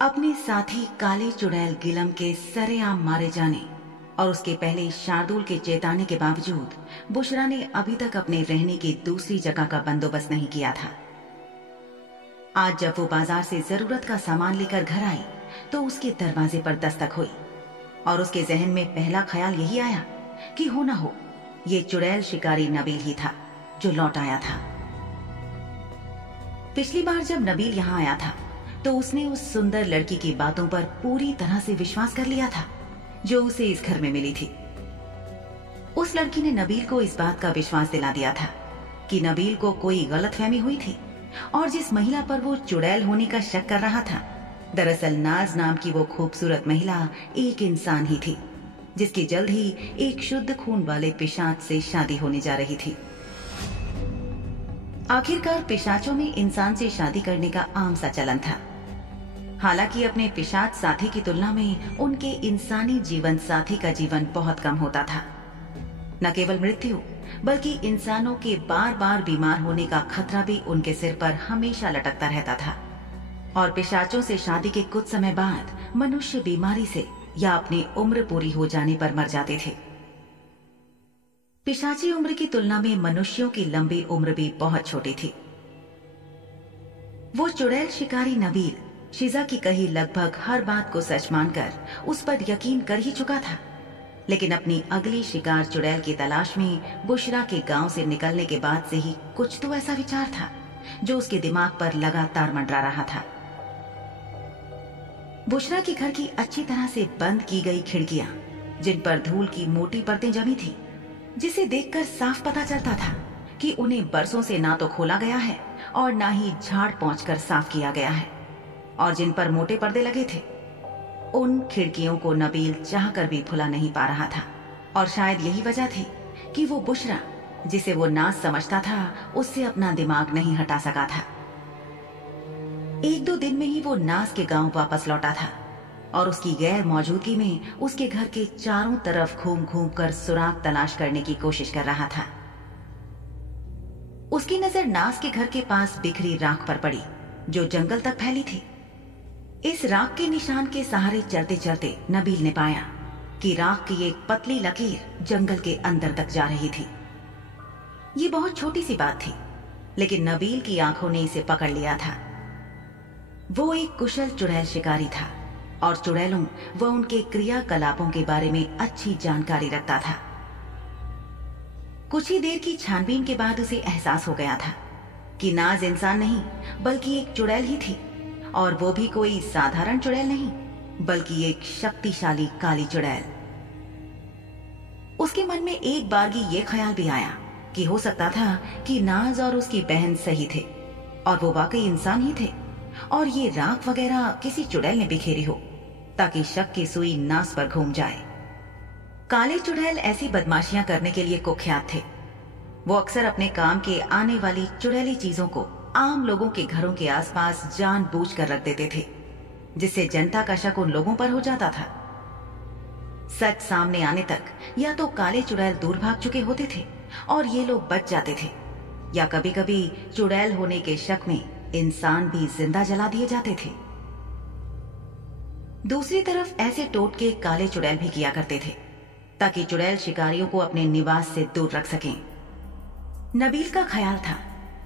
अपने साथी काले चुड़ैल गिलम के सरेआम मारे जाने और उसके पहले शार्दुल के चेताने के बावजूद बुशरा ने अभी तक अपने रहने की दूसरी जगह का बंदोबस्त नहीं किया था। आज जब वो बाजार से जरूरत का सामान लेकर घर आई तो उसके दरवाजे पर दस्तक हुई और उसके जहन में पहला ख्याल यही आया कि हो ना हो ये चुड़ैल शिकारी नबील ही था जो लौट आया था। पिछली बार जब नबील यहाँ आया था तो उसने उस सुंदर लड़की की बातों पर पूरी तरह से विश्वास कर लिया था जो उसे इस घर में मिली थी। उस लड़की ने नबील को इस बात का विश्वास दिला दिया था कि नबील को कोई गलतफहमी हुई थी और जिस महिला पर वो चुड़ैल होने का शक कर रहा था दरअसल नाज नाम की वो खूबसूरत महिला एक इंसान ही थी जिसकी जल्द ही एक शुद्ध खून वाले पिशाच से शादी होने जा रही थी। आखिरकार पिशाचों में इंसान से शादी करने का आम सा चलन था। हालांकि अपने पिशाच साथी की तुलना में उनके इंसानी जीवन साथी का जीवन बहुत कम होता था। न केवल मृत्यु बल्कि इंसानों के बार बार बीमार होने का खतरा भी उनके सिर पर हमेशा लटकता रहता था और पिशाचों से शादी के कुछ समय बाद मनुष्य बीमारी से या अपनी उम्र पूरी हो जाने पर मर जाते थे। पिशाची उम्र की तुलना में मनुष्यों की लंबी उम्र भी बहुत छोटी थी। वो चुड़ैल शिकारी नबील शीजा की कही लगभग हर बात को सच मानकर उस पर यकीन कर ही चुका था, लेकिन अपनी अगली शिकार चुड़ैल की तलाश में बुशरा के गांव से निकलने के बाद से ही कुछ तो ऐसा विचार था जो उसके दिमाग पर लगातार मंडरा रहा था। बुशरा के घर की अच्छी तरह से बंद की गई खिड़कियां जिन पर धूल की मोटी परतें जमी थी, जिसे देखकर साफ पता चलता था कि उन्हें बरसों से ना तो खोला गया है और ना ही झाड़ पोंछकर साफ किया गया है, और जिन पर मोटे पर्दे लगे थे उन खिड़कियों को नबील चाहकर भी खुला नहीं पा रहा था। और शायद यही वजह थी कि वो बुशरा जिसे वो नाज समझता था उससे अपना दिमाग नहीं हटा सका था। एक दो दिन में ही वो नाज के गांव वापस लौटा था और उसकी गैर मौजूदगी में उसके घर के चारों तरफ घूम घूम कर सुराग तलाश करने की कोशिश कर रहा था। उसकी नजर नाज के घर के पास बिखरी राख पर पड़ी जो जंगल तक फैली थी। इस राख के निशान के सहारे चलते चलते नबील ने पाया कि राख की एक पतली लकीर जंगल के अंदर तक जा रही थी। ये बहुत छोटी सी बात थी, लेकिन नबील की आंखों ने इसे पकड़ लिया था। वो एक कुशल चुड़ैल शिकारी था और चुड़ैलों व उनके क्रियाकलापों के बारे में अच्छी जानकारी रखता था। कुछ ही देर की छानबीन के बाद उसे एहसास हो गया था कि नाज इंसान नहीं बल्कि एक चुड़ैल ही थी, और वो भी कोई साधारण चुड़ैल नहीं बल्कि एक शक्तिशाली काली चुड़ैल। उसके मन में एक बारगी ये ख्याल भी आया कि हो सकता था कि नाज और उसकी बहन सही थे और वो वाकई इंसान ही थे और ये राख वगैरह किसी चुड़ैल ने बिखेरी हो ताकि शक की सुई नास पर घूम जाए। काले चुड़ैल ऐसी बदमाशियां करने के लिए कुख्यात थे। वो अक्सर अपने काम के आने वाली चुड़ैली चीजों को आम लोगों के घरों के आसपास जानबूझकर रख देते थे, जिससे जनता का शक उन लोगों पर हो जाता था। सच सामने आने तक या तो काले चुड़ैल दूर भाग चुके होते थे और ये लोग बच जाते थे, या कभी कभी चुड़ैल होने के शक में इंसान भी जिंदा जला दिए जाते थे। दूसरी तरफ ऐसे टोटके काले चुड़ैल भी किया करते थे ताकि चुड़ैल शिकारियों को अपने निवास से दूर रख सकें। नबील का ख्याल था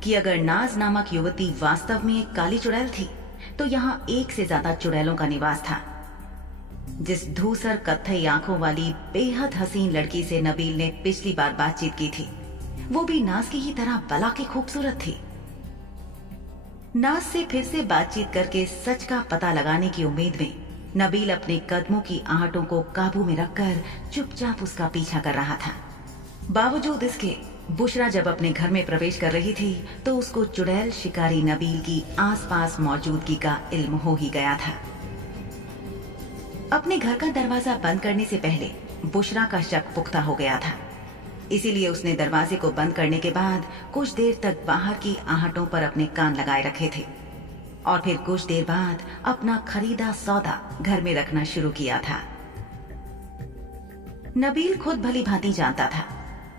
कि अगर नाज नामक युवती वास्तव में एक काली चुड़ैल थी तो यहाँ एक से ज्यादा चुड़ैलों का निवास था। जिस धूसर कत्थई आंखों वाली बेहद हसीन लड़की से नबील ने पिछली बार बातचीत की थी वो भी नाज की ही तरह बला के खूबसूरत थी। नाज से फिर से बातचीत करके सच का पता लगाने की उम्मीद में नबील अपने कदमों की आहटों को काबू में रखकर चुपचाप उसका पीछा कर रहा था। बावजूद इसके बुशरा जब अपने घर में प्रवेश कर रही थी तो उसको चुड़ैल शिकारी नबील की आसपास मौजूदगी का इल्म हो ही गया था। अपने घर का दरवाजा बंद करने से पहले बुशरा का शक पुख्ता हो गया था, इसीलिए उसने दरवाजे को बंद करने के बाद कुछ देर तक बाहर की आहटों पर अपने कान लगाए रखे थे और फिर कुछ देर बाद अपना खरीदा सौदा घर में रखना शुरू किया था। नबील खुद भली भांति जानता था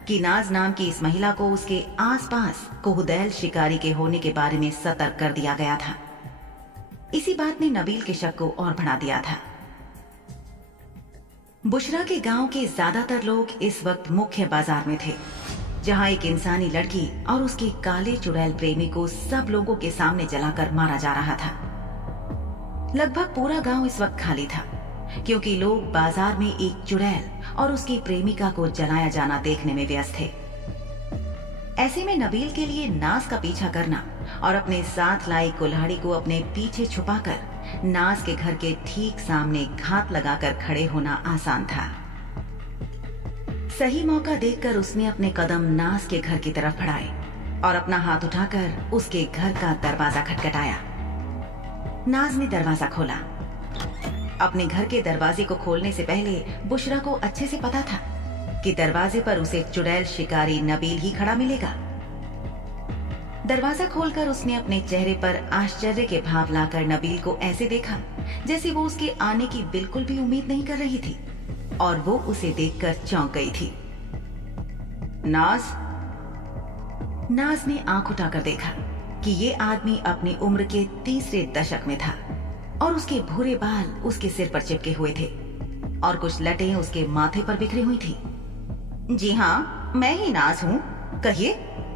कि नाज नाम की इस महिला को उसके आसपास कोहुदैल शिकारी के होने के बारे में सतर्क कर दिया गया था। इसी बात ने नबील के शक को और बढ़ा दिया था। बुशरा के गांव के ज्यादातर लोग इस वक्त मुख्य बाजार में थे, जहां एक इंसानी लड़की और उसके काले चुड़ैल प्रेमी को सब लोगों के सामने जलाकर मारा जा रहा था। लगभग पूरा गांव इस वक्त खाली था, क्योंकि लोग बाजार में एक चुड़ैल और उसकी प्रेमिका को जलाया जाना देखने में व्यस्त थे। ऐसे में नबील के लिए नाज का पीछा करना और अपने साथ लाई कुल्हाड़ी को अपने पीछे छुपाकर नाज के घर के ठीक सामने घात लगाकर खड़े होना आसान था। सही मौका देखकर उसने अपने कदम नाज के घर की तरफ बढ़ाए और अपना हाथ उठाकर उसके घर का दरवाजा खटखटाया। नाज ने दरवाजा खोला। अपने घर के दरवाजे को खोलने से पहले बुशरा को अच्छे से पता था कि दरवाजे पर उसे चुड़ैल शिकारी नबील ही खड़ा मिलेगा। दरवाजा खोलकर उसने अपने चेहरे पर आश्चर्य के भाव लाकर नबील को ऐसे देखा जैसे वो उसके आने की बिल्कुल भी उम्मीद नहीं कर रही थी, और वो उसे देखकर चौंक गई थी। नाज ने आंख उठाकर देखा कि ये आदमी अपनी उम्र के तीसरे दशक में था और उसके भूरे बाल उसके सिर पर चिपके हुए थे और कुछ लटें उसके माथे पर बिखरी हुई थी। जी हाँ, मैं ही नाज हूँ। कहिए,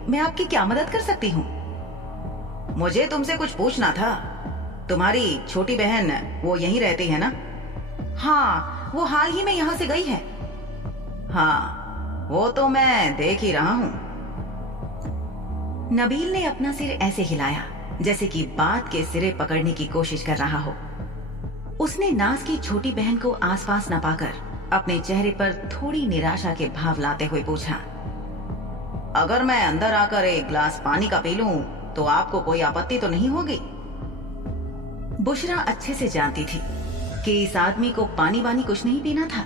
मैं आपकी क्या मदद कर सकती हूँ? मुझे तुमसे कुछ पूछना था। तुम्हारी छोटी बहन वो यहीं रहती है ना? हाँ, वो हाल ही में यहाँ से गई है। हाँ, वो तो मैं देख ही रहा हूँ। नबील ने अपना सिर ऐसे हिलाया जैसे कि बात के सिरे पकड़ने की कोशिश कर रहा हो। उसने नाज की छोटी बहन को आसपास न पाकर अपने चेहरे पर थोड़ी निराशा के भाव लाते हुए पूछा, अगर मैं अंदर आकर एक गिलास पानी का पी लूं तो आपको कोई आपत्ति तो नहीं होगी? बुशरा अच्छे से जानती थी कि इस आदमी को पानी वानी कुछ नहीं पीना था।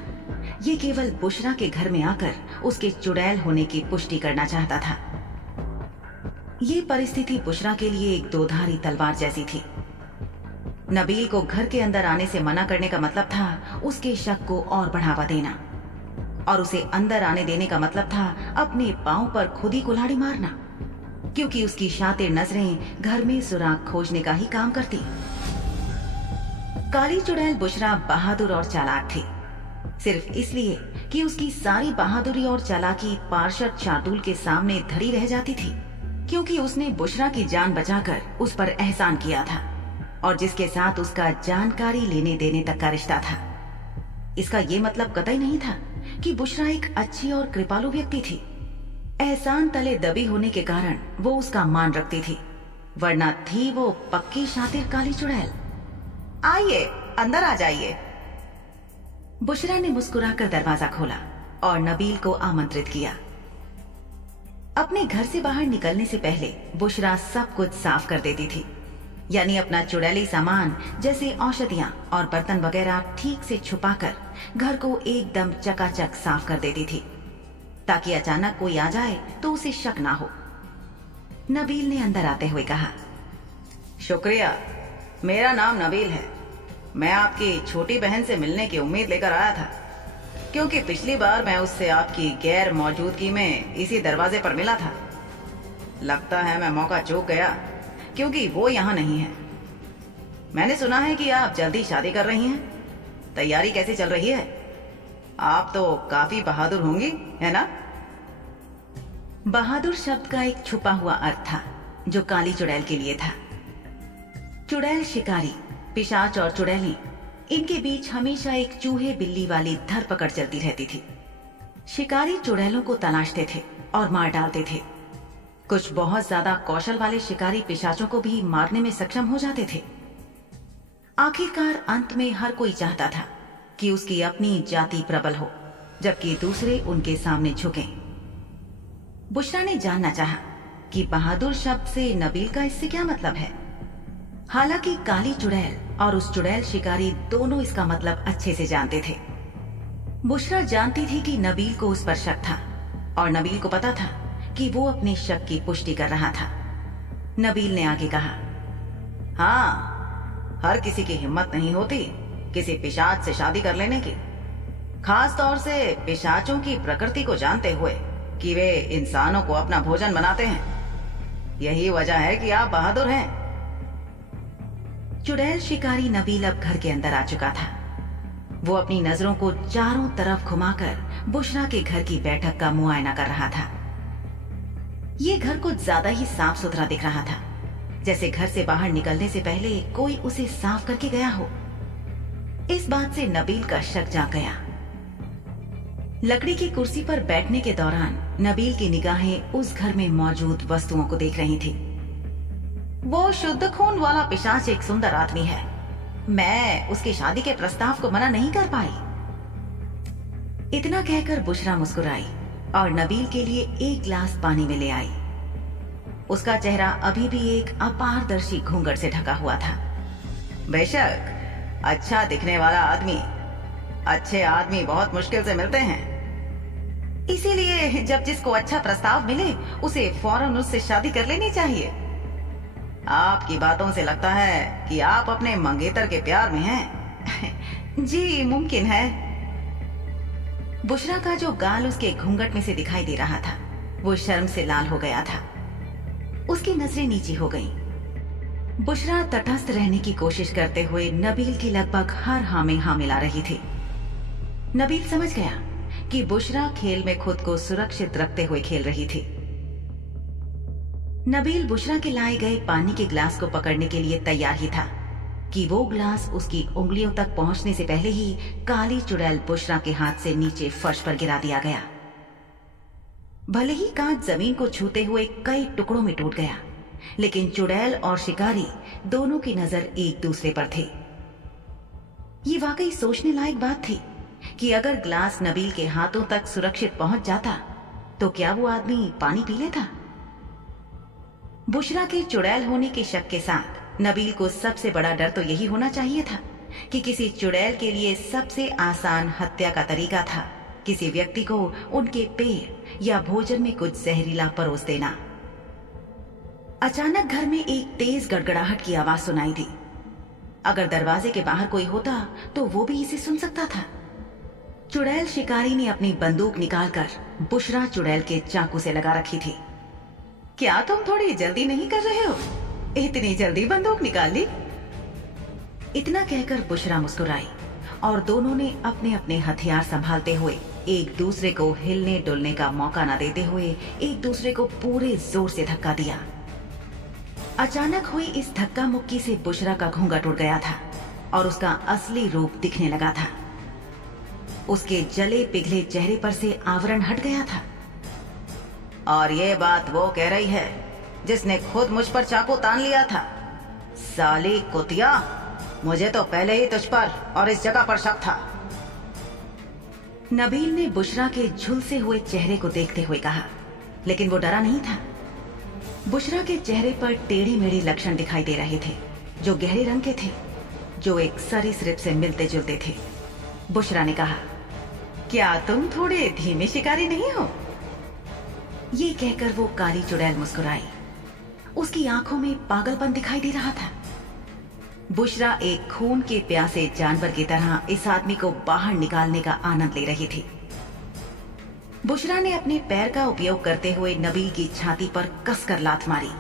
ये केवल बुशरा के घर में आकर उसके चुड़ैल होने की पुष्टि करना चाहता था। ये परिस्थिति बुशरा के लिए एक दोधारी तलवार जैसी थी। नबील को घर के अंदर आने से मना करने का मतलब था उसके शक को और बढ़ावा देना, और उसे अंदर आने देने का मतलब था अपने पांव पर खुद ही कुल्हाड़ी मारना, क्योंकि उसकी शातिर नजरें घर में सुराग खोजने का ही काम करती। काली चुड़ैल बुशरा बहादुर और चालाक थी, सिर्फ इसलिए कि उसकी सारी बहादुरी और चालाकी पार्षद शार्दुल के सामने धरी रह जाती थी, क्योंकि उसने बुशरा की जान बचाकर उस पर एहसान किया था और जिसके साथ उसका जानकारी लेने देने तक का रिश्ता था। इसका ये मतलब कतई नहीं था कि बुशरा एक अच्छी और कृपालु व्यक्ति थी। एहसान तले दबी होने के कारण वो उसका मान रखती थी, वरना थी वो पक्की शातिर काली चुड़ैल। आइए, अंदर आ जाइए। बुशरा ने मुस्कुराकर दरवाजा खोला और नबील को आमंत्रित किया। अपने घर से बाहर निकलने से पहले बुशरा सब कुछ साफ कर देती थी, यानी अपना चुड़ैली सामान जैसे औषधियां और बर्तन वगैरह ठीक से छुपाकर घर को एकदम चकाचक साफ कर देती थी, ताकि अचानक कोई आ जाए तो उसे शक ना हो। नबील ने अंदर आते हुए कहा, शुक्रिया, मेरा नाम नबील है। मैं आपकी छोटी बहन से मिलने की उम्मीद लेकर आया था, क्योंकि पिछली बार मैं उससे आपकी गैर मौजूदगी में इसी दरवाजे पर मिला था। लगता है मैं मौका चूक गया, क्योंकि वो यहाँ नहीं है। मैंने सुना है कि आप जल्दी शादी कर रही हैं। तैयारी कैसी चल रही है? आप तो काफी बहादुर होंगी, है ना? बहादुर शब्द का एक छुपा हुआ अर्थ था जो काली चुड़ैल के लिए था। चुड़ैल शिकारी, पिशाच और चुड़ैलें, इनके बीच हमेशा एक चूहे बिल्ली वाली धरपकड़ चलती रहती थी। शिकारी चुड़ैलों को तलाशते थे और मार डालते थे। कुछ बहुत ज्यादा कौशल वाले शिकारी पिशाचों को भी मारने में सक्षम हो जाते थे। आखिरकार अंत में हर कोई चाहता था कि उसकी अपनी जाति प्रबल हो, जबकि दूसरे उनके सामने झुकें। बुशरा ने जानना चाहा कि बहादुर शब्द से नबील का इससे क्या मतलब है। हालांकि काली चुड़ैल और उस चुड़ैल शिकारी दोनों इसका मतलब अच्छे से जानते थे। बुशरा जानती थी कि नबील को उस पर शक था, और नबील को पता था कि वो अपने शक की पुष्टि कर रहा था। नबील ने आगे कहा, हाँ, हर किसी की हिम्मत नहीं होती किसी पिशाच से शादी कर लेने की, खास तौर से पिशाचों की प्रकृति को जानते हुए कि वे इंसानों को अपना भोजन बनाते हैं। यही वजह है कि आप बहादुर हैं। चुड़ैल शिकारी नबील अब घर के अंदर आ चुका था। वो अपनी नजरों को चारों तरफ घुमाकर बुशरा के घर की बैठक का मुआयना कर रहा था। ये घर कुछ ज्यादा ही साफ सुथरा दिख रहा था, जैसे घर से बाहर निकलने से पहले कोई उसे साफ करके गया हो। इस बात से नबील का शक जाग गया। लकड़ी की कुर्सी पर बैठने के दौरान नबील की निगाहें उस घर में मौजूद वस्तुओं को देख रही थी। वो शुद्ध खून वाला पिशाच एक सुंदर आदमी है। मैं उसकी शादी के प्रस्ताव को मना नहीं कर पाई। इतना कहकर बुशरा मुस्कुराई और नबील के लिए एक गिलास पानी में ले आई। उसका चेहरा अभी भी एक अपारदर्शी घूंघट से ढका हुआ था। बेशक अच्छा दिखने वाला आदमी, अच्छे आदमी बहुत मुश्किल से मिलते हैं, इसीलिए जब जिसको अच्छा प्रस्ताव मिले उसे फौरन उससे शादी कर लेनी चाहिए। आपकी बातों से लगता है कि आप अपने मंगेतर के प्यार में हैं। जी मुमकिन है। बुशरा का जो गाल उसके घूंघट में से दिखाई दे रहा था वो शर्म से लाल हो गया था। उसकी नजरें नीची हो गईं। बुशरा तटस्थ रहने की कोशिश करते हुए नबील की लगभग हर हाँ में हाँ मिला रही थी। नबील समझ गया कि बुशरा खेल में खुद को सुरक्षित रखते हुए खेल रही थी। नबील बुशरा के लाए गए पानी के गिलास को पकड़ने के लिए तैयार ही था कि वो गिलास उसकी उंगलियों तक पहुंचने से पहले ही काली चुड़ैल बुशरा के हाथ से नीचे फर्श पर गिरा दिया गया। भले ही कांच जमीन को छूते हुए कई टुकड़ों में टूट गया, लेकिन चुड़ैल और शिकारी दोनों की नजर एक दूसरे पर थे। ये वाकई सोचने लायक बात थी कि अगर गिलास नबील के हाथों तक सुरक्षित पहुंच जाता तो क्या वो आदमी पानी पी लेता। बुशरा के चुड़ैल होने के शक के साथ नबील को सबसे बड़ा डर तो यही होना चाहिए था कि किसी चुड़ैल के लिए सबसे आसान हत्या का तरीका था किसी व्यक्ति को उनके पैर या भोजन में कुछ जहरीला परोस देना। अचानक घर में एक तेज गड़गड़ाहट की आवाज सुनाई दी। अगर दरवाजे के बाहर कोई होता तो वो भी इसे सुन सकता था। चुड़ैल शिकारी ने अपनी बंदूक निकालकर बुशरा चुड़ैल के चाकू से लगा रखी थी। क्या तुम थोड़ी जल्दी नहीं कर रहे हो? इतनी जल्दी बंदूक निकाल ली? इतना कहकर बुशरा मुस्कुराई और दोनों ने अपने अपने हथियार संभालते हुए एक दूसरे को हिलने डुलने का मौका न देते हुए एक दूसरे को पूरे जोर से धक्का दिया। अचानक हुई इस धक्का मुक्की से बुशरा का घूंघट उड़ गया था और उसका असली रूप दिखने लगा था। उसके जले पिघले चेहरे पर से आवरण हट गया था। और ये बात वो कह रही है जिसने खुद मुझ पर चाकू तान लिया था। साली कुतिया, मुझे तो पहले ही तुझ पर और इस जगह पर शक था। नबील ने बुशरा के झुलसे हुए चेहरे को देखते हुए कहा, लेकिन वो डरा नहीं था। बुशरा के चेहरे पर टेढ़े मेढ़े लक्षण दिखाई दे रहे थे जो गहरे रंग के थे, जो एक सरीसृप से मिलते जुलते थे। बुशरा ने कहा, क्या तुम थोड़े धीमे शिकारी नहीं हो? ये कहकर वो काली चुड़ैल मुस्कुराई। उसकी आंखों में पागलपन दिखाई दे रहा था। बुशरा एक खून के प्यासे जानवर की तरह इस आदमी को बाहर निकालने का आनंद ले रही थी। बुशरा ने अपने पैर का उपयोग करते हुए नबील की छाती पर कसकर लात मारी,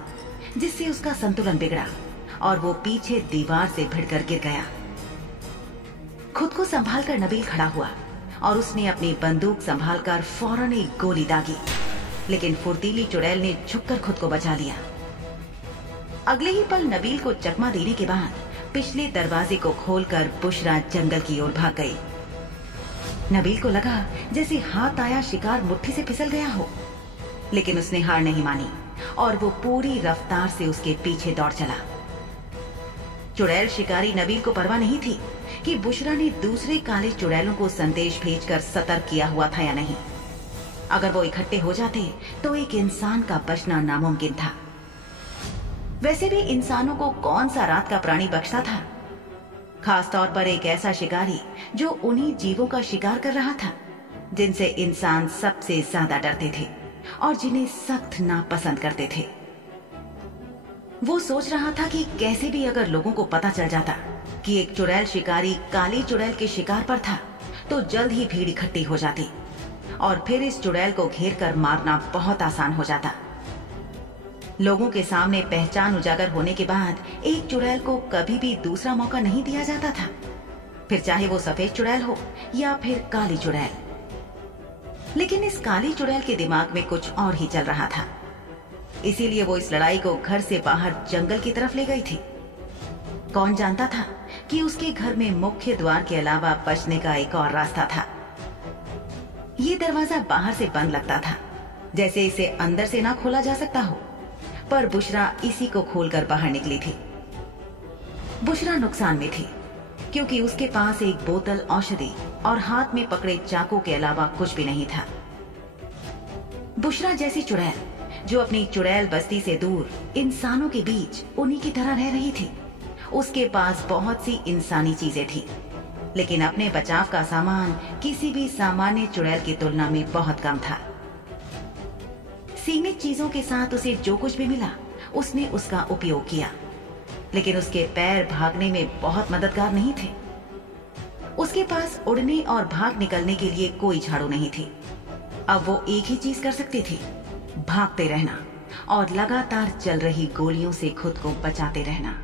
जिससे उसका संतुलन बिगड़ा और वो पीछे दीवार से भिड़कर गिर गया। खुद को संभालकर नबील खड़ा हुआ और उसने अपनी बंदूक संभालकर फौरन एक गोली दागी, लेकिन फुर्तीली चुड़ैल ने झुककर खुद को बचा लिया। अगले ही पल नबील को चकमा देने के बाद पिछले दरवाजे को खोलकर बुशरा जंगल की ओर भाग गई। नबील को लगा जैसे हाथ आया शिकार मुट्ठी से फिसल गया हो, लेकिन उसने हार नहीं मानी और वो पूरी रफ्तार से उसके पीछे दौड़ चला। चुड़ैल शिकारी नबील को परवाह नहीं थी कि बुशरा ने दूसरे काले चुड़ैलों को संदेश भेजकर सतर्क किया हुआ था या नहीं। अगर वो इकट्ठे हो जाते तो एक इंसान का बचना नामुमकिन था। वैसे भी इंसानों को कौन सा रात का प्राणी बख्शता था, खासतौर पर एक ऐसा शिकारी जो उन्हीं जीवों का शिकार कर रहा था जिनसे इंसान सबसे ज्यादा डरते थे और जिन्हें सख्त नापसंद करते थे। वो सोच रहा था कि कैसे भी अगर लोगों को पता चल जाता कि एक चुड़ैल शिकारी काली चुड़ैल के शिकार पर था तो जल्द ही भीड़ इकट्ठी हो जाती और फिर इस चुड़ैल को घेर कर मारना बहुत आसान हो जाता। लोगों के सामने पहचान उजागर होने के बाद एक चुड़ैल को कभी भी दूसरा मौका नहीं दिया जाता था, फिर चाहे वो सफेद चुड़ैल हो या फिर काली चुड़ैल। लेकिन इस काली चुड़ैल के दिमाग में कुछ और ही चल रहा था, इसीलिए वो इस लड़ाई को घर से बाहर जंगल की तरफ ले गई थी। कौन जानता था कि उसके घर में मुख्य द्वार के अलावा बचने का एक और रास्ता था। ये दरवाजा बाहर से बंद लगता था, जैसे इसे अंदर से ना खोला जा सकता हो, पर बुशरा इसी को खोलकर बाहर निकली थी। बुशरा नुकसान में थी, क्योंकि उसके पास एक बोतल औषधि और हाथ में पकड़े चाकू के अलावा कुछ भी नहीं था। बुशरा जैसी चुड़ैल जो अपनी चुड़ैल बस्ती से दूर इंसानों के बीच उन्हीं की तरह रह रही थी, उसके पास बहुत सी इंसानी चीजें थी, लेकिन अपने बचाव का सामान किसी भी सामान्य चुड़ैल की तुलना में बहुत कम था। सीमित चीजों के साथ उसे जो कुछ भी मिला उसने उसका उपयोग किया, लेकिन उसके पैर भागने में बहुत मददगार नहीं थे। उसके पास उड़ने और भाग निकलने के लिए कोई झाड़ू नहीं थी। अब वो एक ही चीज कर सकती थी, भागते रहना और लगातार चल रही गोलियों से खुद को बचाते रहना।